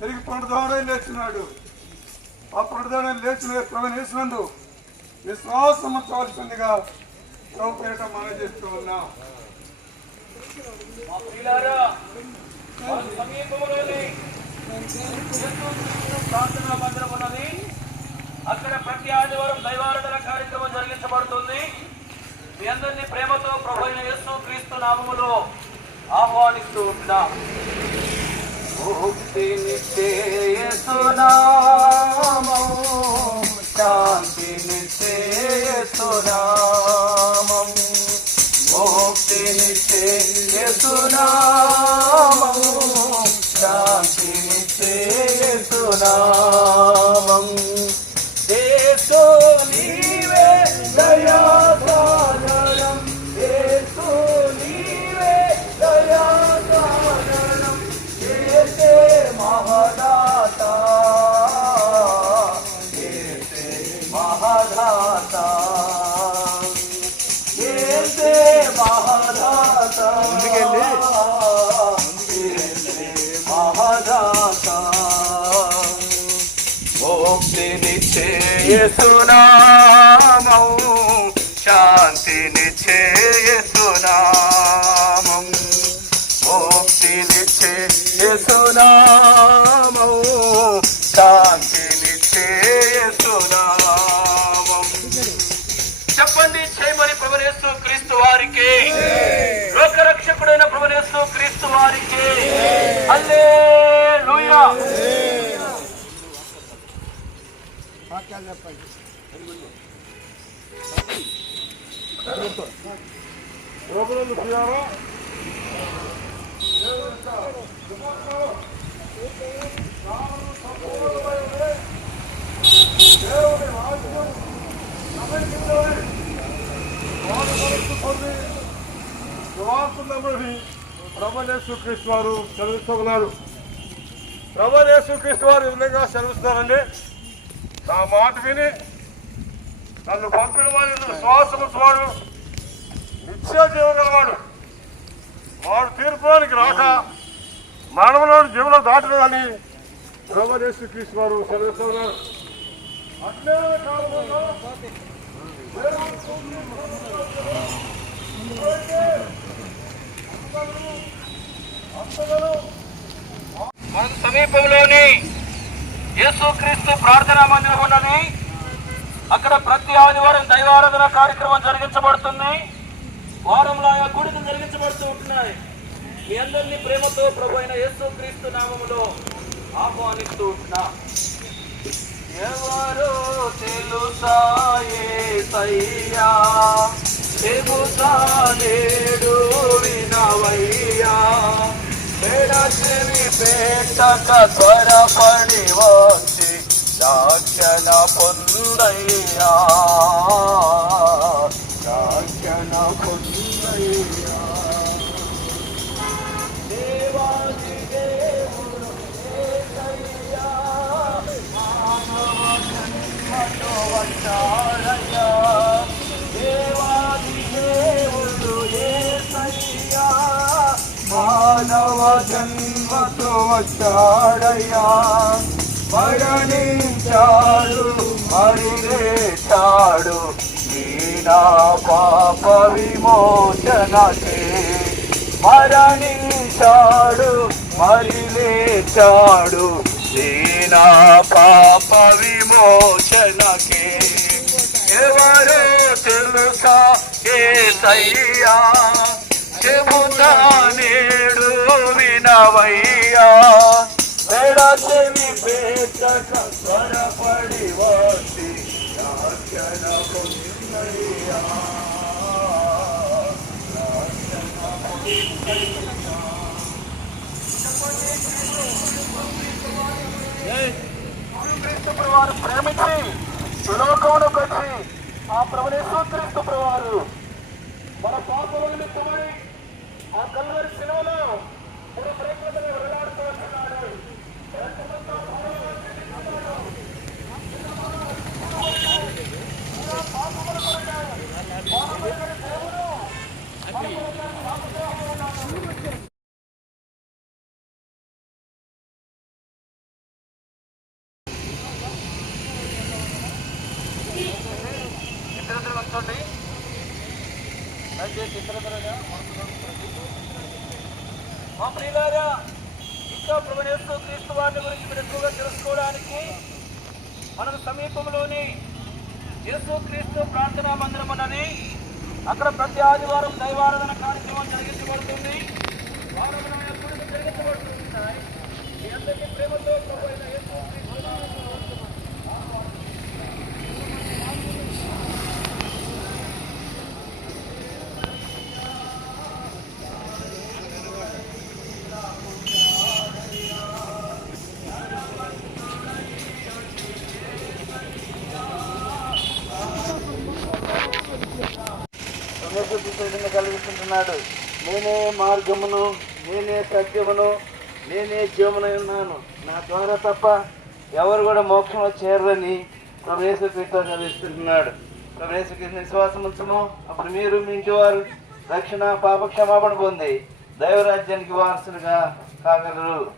తిరిగి పునరుద్ధరణై లేచినాడు. ఆ పునరుద్ధరణ లేచిన ప్రభు వేసినందు విశ్వాసం ఉంచవలసిందిగా ప్రభు పేరిట మనం చేస్తూ ఉన్నాం. ప్రార్థనా మందిరం ఉన్నది. అక్కడ ప్రతి ఆదివారం దైవారాధన కార్యక్రమం జరిగించబడుతుంది. మీ అందరినీ ప్రేమతో ప్రభు యేసు క్రీస్తు నామములో ఆహ్వానిస్తూ ఉన్నాం. ముక్తినిచ్చే యేసునామము, శాంతినిచ్చే యేసునామము. ముక్తినిచ్చే యేసునామము, శాంతినిచ్చే యేసునామం. ముక్తినిచ్చే యేసునామం శాంతినిచ్చే యేసునామం ముక్తినిచ్చే యేసునామం శాంతినిచ్చే యేసునామం చెప్పండి చేయమని ప్రభునేస్తూ క్రీస్తు వారికి. లోకరక్షకుడైన ప్రభునేస్తూ క్రీస్తు వారికి. అల్లే ప్రభువులు ప్రియారా దేవుని రాజ్యం వారు మనసు పొంది కృష్ణ వారు సెలవిస్తున్నారు ప్రభనేశ్వర కృష్ణ వారు ఈ విధంగా సెలవిస్తున్నారండి నా మాట విని నన్ను పంపిన వాళ్ళు శ్వాసము వాడు నిత్య జీవగలవాడు. వాడు తీర్పులోనికి రాక మానవులను జీవనం దాటలేదని బ్రహ్మదేశ కృష్ణ వారు సెలవిస్తున్నారు అట్లే కాలంలో మన సమీపంలోని యేసుక్రీస్తు ప్రార్థనా మందిరం ఉన్నది. అక్కడ ప్రతి ఆదివారం దైవారాధన కార్యక్రమం జరిగించబడుతుంది. వారంలో ఆయా గుడికి జరిగించబడుతూ ఉంటున్నాయి. మీ అందరినీ ప్రేమతో ప్రభు అయిన యేసుక్రీస్తు నామములో ఆహ్వానిస్తూ ఉంటున్నా. ఎవరో తెలుసా యేసయ్యా చెబుతా పేటక పెట్టక త్వరపడి వచ్చి దాక్షణ పొందయ్యా. జన్మతో వచ్చాడయ్యా. మరణించాడు మరి లేచాడు నా పాప విమోచనకే మరణించాడు మరి లేచాడు నా పాప విమోచనకే ఎవరో తెలుసా? ఏ సయ్యా చెబుతా నేడు వినవయ్యా ఎడచెవి పేటక స్వరపడి వచ్చి రక్షణ క్రీస్తు వారు ప్రేమించి సులోకమునకు వచ్చి ఆ ప్రభునేశ్వర క్రీస్తు వారు మన పాపల నిమిత్తమై ఆ కల్వరి సినిమలో ఒక ప్రేక్షకులను వెళ్ళాడుతూ వస్తున్నాడు. ఇద్దరు వస్తుంది వచ్చినాడు మా ప్రియులారా ఇంకా ప్రభునేస్తూ క్రీస్తు వారిని గురించి మీరు ఎక్కువగా తెలుసుకోవడానికి మనకు సమీపంలోని యేసు క్రీస్తు ప్రార్థనా మందిరం అని అక్కడ ప్రతి ఆదివారం దైవారాధన కార్యక్రమం జరిగించబడుతుంది వారు రమేశ్వరుడిని కలిగిస్తుంటున్నాడు. నేనే మార్గమును నేనే సత్యమును నేనే జీవమునై ఉన్నాను. నా ద్వారా తప్ప ఎవరు కూడా మోక్షంలో చేరని ప్రవేశక్రీస్తు కలిగిస్తుంటున్నాడు ప్రవేశకి విశ్వాసం ఉంచము. అప్పుడు మీరు మీ ఇంటి వారు రక్షణ పాప క్షమాపణ పొంది దైవరాజ్యానికి వారసులుగా కాగలరు.